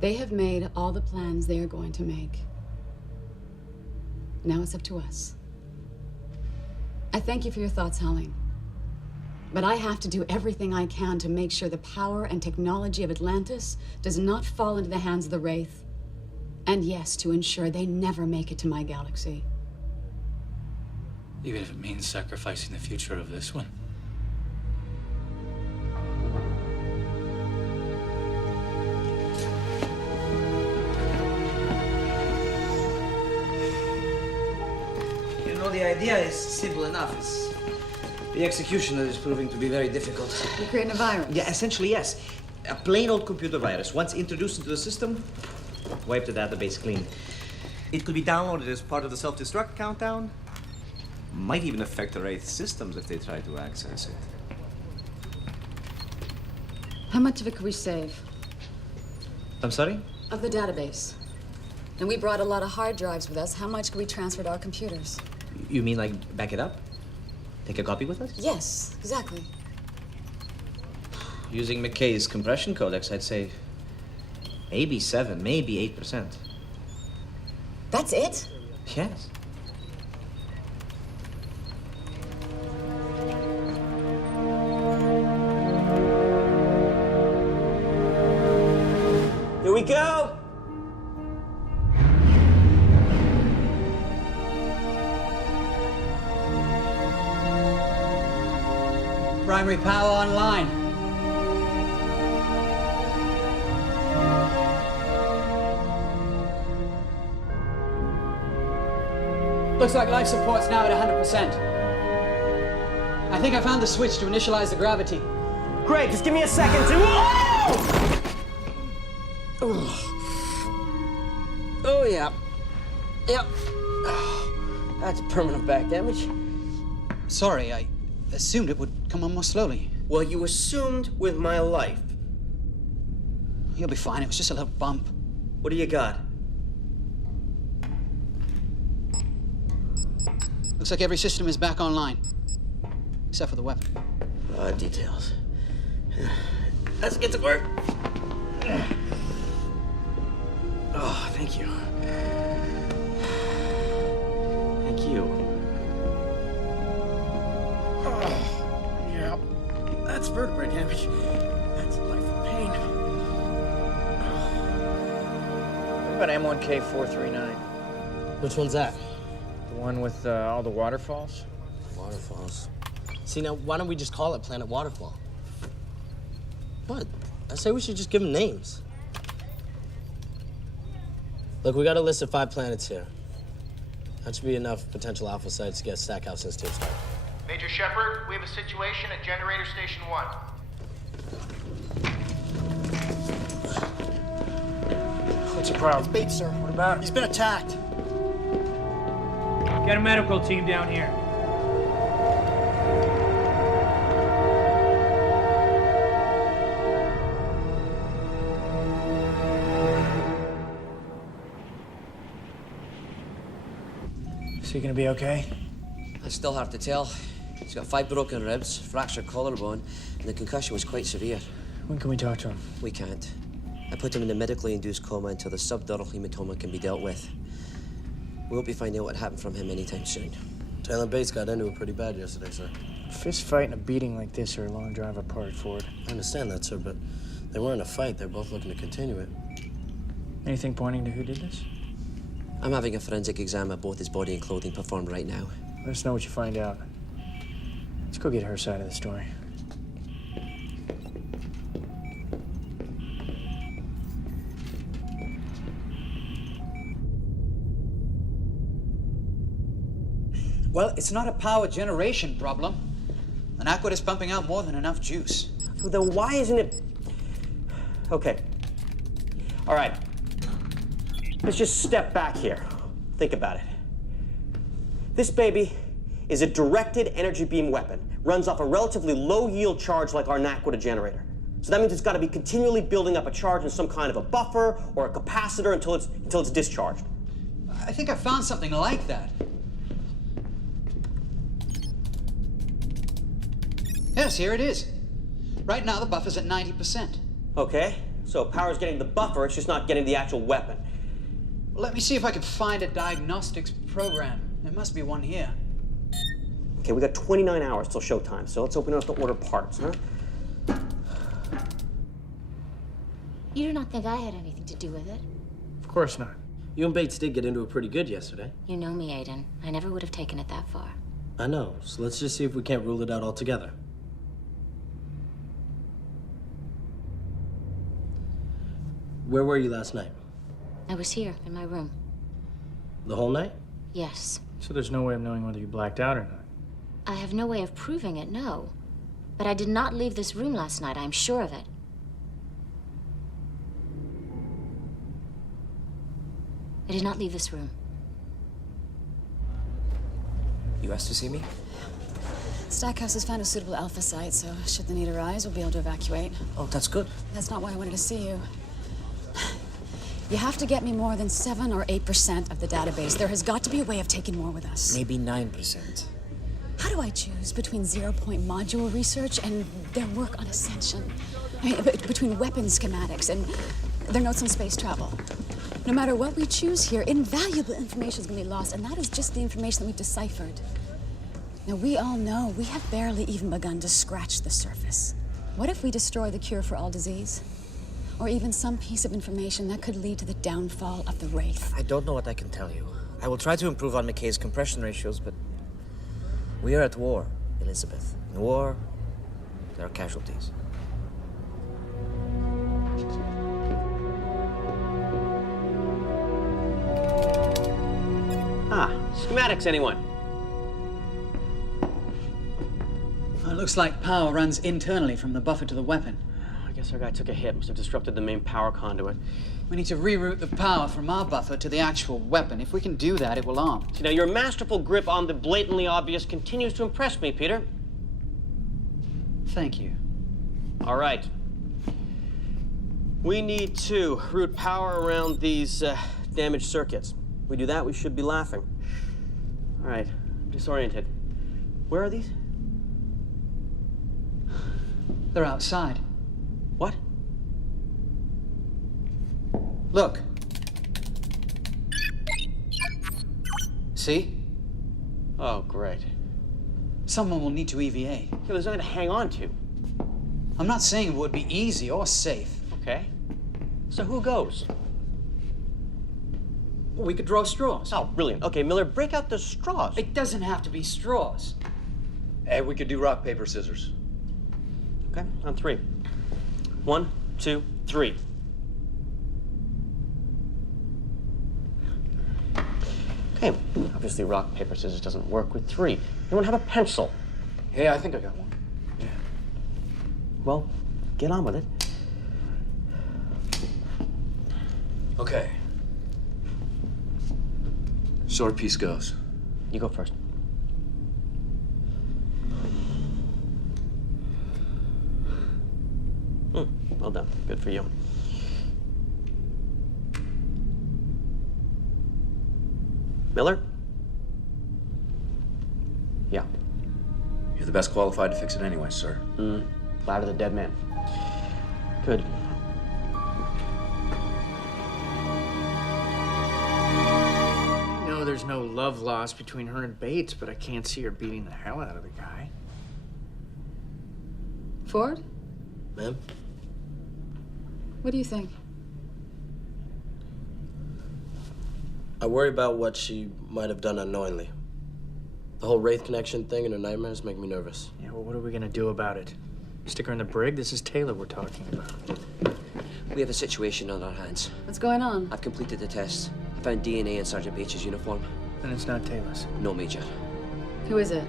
They have made all the plans they are going to make. Now it's up to us. I thank you for your thoughts, Howling. But I have to do everything I can to make sure the power and technology of Atlantis does not fall into the hands of the Wraith. And yes, to ensure they never make it to my galaxy. Even if it means sacrificing the future of this one. You know, the idea is simple enough. It's the execution that is proving to be very difficult. You're creating a virus? Yeah, essentially, yes. A plain old computer virus. Once introduced into the system, wipe the database clean. It could be downloaded as part of the self-destruct countdown. Might even affect the Wraith systems if they try to access it. How much of it could we save? I'm sorry? Of the database. And we brought a lot of hard drives with us. How much could we transfer to our computers? You mean like back it up? Take a copy with us? Yes, exactly. Using McKay's compression codex, I'd say maybe 7, maybe 8%. That's it? Yes. Here we go! Primary power online. Looks like life support's now at 100%. I think I found the switch to initialize the gravity. Great, just give me a second to... Whoa! Oh, yeah. Yep. That's permanent back damage. Sorry, I assumed it would come on more slowly. Well, you assumed with my life. You'll be fine. It was just a little bump. What do you got? Looks like every system is back online. Except for the weapon. Details. Let's get to work. Oh, thank you. Thank you. Oh, yeah. That's vertebrae damage. That's life pain. What about M1K439? Which one's that? The one with all the waterfalls? Waterfalls. See, now, why don't we just call it Planet Waterfall? What? I say we should just give them names. Look, we got a list of 5 planets here. That should be enough potential alpha sites to get Stackhouse Institute started. Major Shepard, we have a situation at Generator Station 1. What's the problem? It's Bates, sir. What about? He's been attacked. Get a medical team down here. Is he gonna be okay? That's still hard to tell. He's got 5 broken ribs, fractured collarbone, and the concussion was quite severe. When can we talk to him? We can't. I put him in a medically induced coma until the subdural hematoma can be dealt with. We won't be finding out what happened from him anytime soon. Taylor Bates got into it pretty bad yesterday, sir. A fist fight and a beating like this are a long drive apart, Ford. I understand that, sir, but they weren't a fight. They're both looking to continue it. Anything pointing to who did this? I'm having a forensic exam of both his body and clothing performed right now. Let us know what you find out. Let's go get her side of the story. Well, it's not a power generation problem. An aqueduct is pumping out more than enough juice. Well, then why isn't it... Okay. All right. Let's just step back here. Think about it. This baby is a directed energy beam weapon. Runs off a relatively low-yield charge like our naquita generator. So that means it's got to be continually building up a charge in some kind of a buffer or a capacitor until it's discharged. I think I found something like that. Yes, here it is. Right now, the buffer's at 90%. Okay. So power's getting the buffer, it's just not getting the actual weapon. Let me see if I can find a diagnostics program. There must be one here. Okay, we got 29 hours till showtime, so let's open up to order parts, huh? You do not think I had anything to do with it? Of course not. You and Bates did get into it pretty good yesterday. You know me, Aiden. I never would have taken it that far. I know, so let's just see if we can't rule it out altogether. Where were you last night? I was here, in my room. The whole night? Yes. So there's no way of knowing whether you blacked out or not. I have no way of proving it, no. But I did not leave this room last night, I'm sure of it. I did not leave this room. You asked to see me? Stackhouse has found a suitable alpha site, so should the need arise, we'll be able to evacuate. Oh, that's good. That's not why I wanted to see you. You have to get me more than 7 or 8% of the database. There has got to be a way of taking more with us. Maybe 9%. How do I choose between zero-point module research and their work on Ascension? I mean, between weapons schematics and their notes on space travel. No matter what we choose here, invaluable information is going to be lost, and that is just the information that we've deciphered. Now, we all know we have barely even begun to scratch the surface. What if we destroy the cure for all disease? Or even some piece of information that could lead to the downfall of the Wraith? I don't know what I can tell you. I will try to improve on McKay's compression ratios, but we are at war, Elizabeth. In war, there are casualties. Schematics, anyone? It looks like power runs internally from the buffer to the weapon. I guess our guy took a hit, must have disrupted the main power conduit. We need to reroute the power from our buffer to the actual weapon. If we can do that, it will arm. See, now your masterful grip on the blatantly obvious continues to impress me, Peter. Thank you. All right. We need to route power around these damaged circuits. If we do that, we should be laughing. All right, I'm disoriented. Where are these? They're outside. What? Look. See? Oh, great. Someone will need to EVA. Yeah, there's nothing to hang on to. I'm not saying it would be easy or safe. Okay. So who goes? Well, we could draw straws. Oh, brilliant. Okay, Miller, break out the straws. It doesn't have to be straws. We could do rock, paper, scissors. Okay, on 3. 1, 2, 3. Okay, obviously rock, paper, scissors doesn't work with 3. Anyone have a pencil? Hey, I think I got one. Yeah. Well, get on with it. Okay. Sword piece goes. You go first. Well done. Good for you. Miller? Yeah. You're the best qualified to fix it anyway, sir. Loud of the dead man. Good. I know there's no love lost between her and Bates, but I can't see her beating the hell out of the guy. Ford, Ma'am? what do you think? I worry about what she might have done unknowingly. The whole Wraith connection thing and her nightmares make me nervous. Yeah, well, what are we gonna do about it? Stick her in the brig? This is Taylor we're talking about. We have a situation on our hands. What's going on? I've completed the test. I found DNA in Sergeant Bates' uniform. And it's not Taylor's. No, Major. Who is it?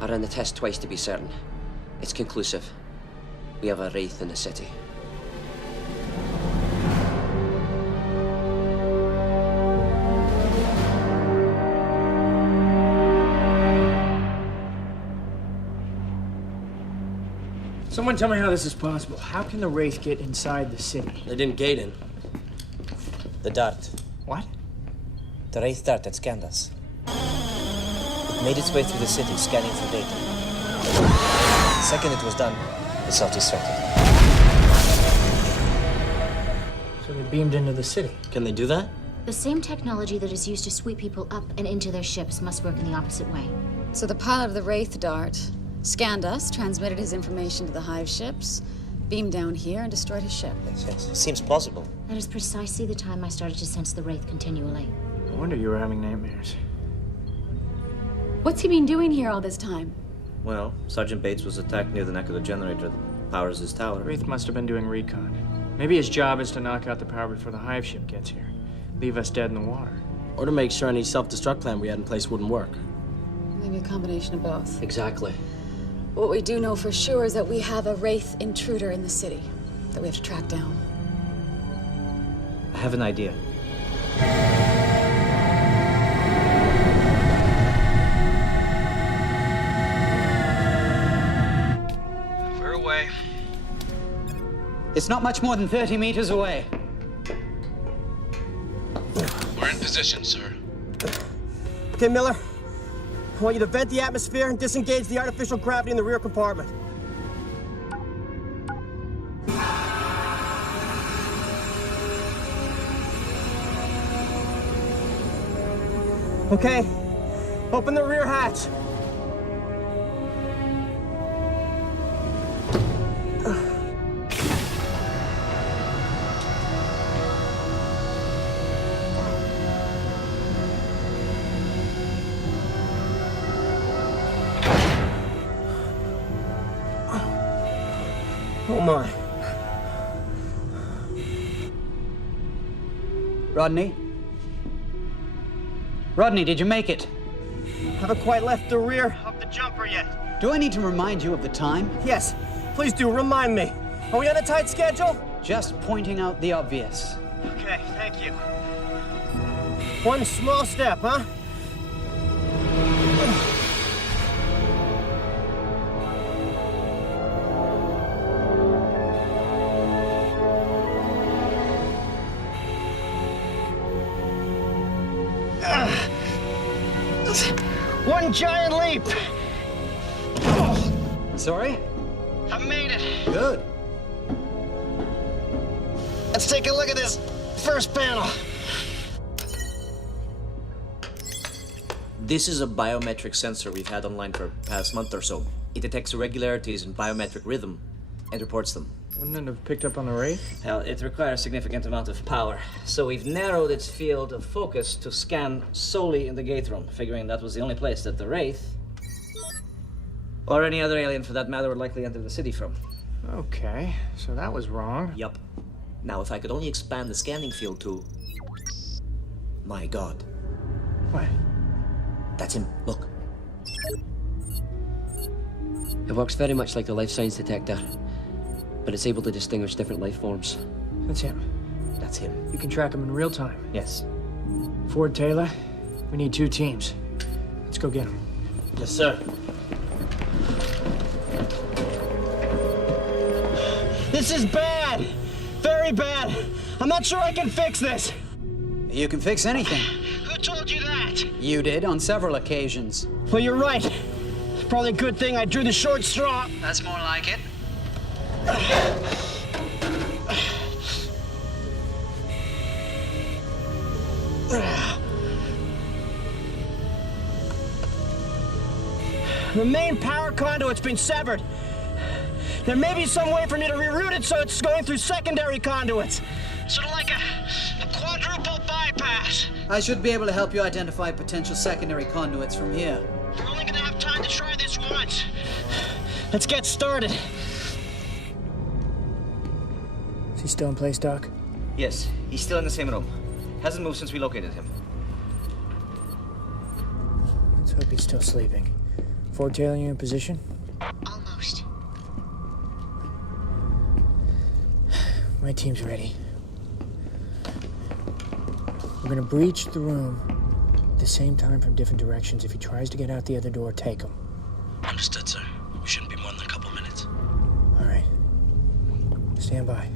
I ran the test twice to be certain. It's conclusive. We have a Wraith in the city. Someone tell me how this is possible. How can the Wraith get inside the city? They didn't gate in. The dart. What? The Wraith dart that scanned us. It made its way through the city, scanning for data. The second it was done, it self-destructed. So they beamed into the city. Can they do that? The same technology that is used to sweep people up and into their ships must work in the opposite way. So the pilot of the Wraith Dart scanned us, transmitted his information to the Hive ships, beamed down here, and destroyed his ship. Yes. Seems plausible. That is precisely the time I started to sense the Wraith continually. No wonder you were having nightmares. What's he been doing here all this time? Well, Sergeant Bates was attacked near the neck of the generator that powers his tower. Wraith must have been doing recon. Maybe his job is to knock out the power before the Hive ship gets here. Leave us dead in the water. Or to make sure any self-destruct plan we had in place wouldn't work. Maybe a combination of both. Exactly. What we do know for sure is that we have a Wraith intruder in the city that we have to track down. I have an idea. We're away. It's not much more than 30 meters away. We're in position, sir. Okay, Miller. I want you to vent the atmosphere and disengage the artificial gravity in the rear compartment. Okay. Open the rear hatch. Oh my. Rodney? Rodney, did you make it? Haven't quite left the rear of the jumper yet. Do I need to remind you of the time? Yes, please do, remind me. Are we on a tight schedule? Just pointing out the obvious. Okay, thank you. One small step, huh? One giant leap! Sorry? I made it! Good. Let's take a look at this first panel. This is a biometric sensor we've had online for the past month or so. It detects irregularities in biometric rhythm and reports them. Wouldn't it have picked up on the Wraith? Well, it requires a significant amount of power, so we've narrowed its field of focus to scan solely in the gate room, figuring that was the only place that the Wraith, or any other alien for that matter, would likely enter the city from. Okay, so that was wrong. Yup. Now, if I could only expand the scanning field to... My God. What? That's him. Look. It works very much like the life signs detector, but it's able to distinguish different life forms. That's him. That's him. You can track him in real time. Yes. Ford, Taylor, we need 2 teams. Let's go get him. Yes, sir. This is bad! Very bad! I'm not sure I can fix this! You can fix anything. Who told you that? You did on several occasions. Well, you're right. Probably a good thing I drew the short straw. That's more like it. The main power conduit's been severed. There may be some way for me to reroute it so it's going through secondary conduits. Sort of like a quadruple bypass. I should be able to help you identify potential secondary conduits from here. We're only gonna have time to try this once. Let's get started. Is he still in place, Doc? Yes, he's still in the same room. Hasn't moved since we located him. Let's hope he's still sleeping. Ford, Taylor, you in position? Almost. My team's ready. We're gonna breach the room at the same time from different directions. If he tries to get out the other door, take him. Understood, sir. We shouldn't be more than a couple minutes. All right. Stand by.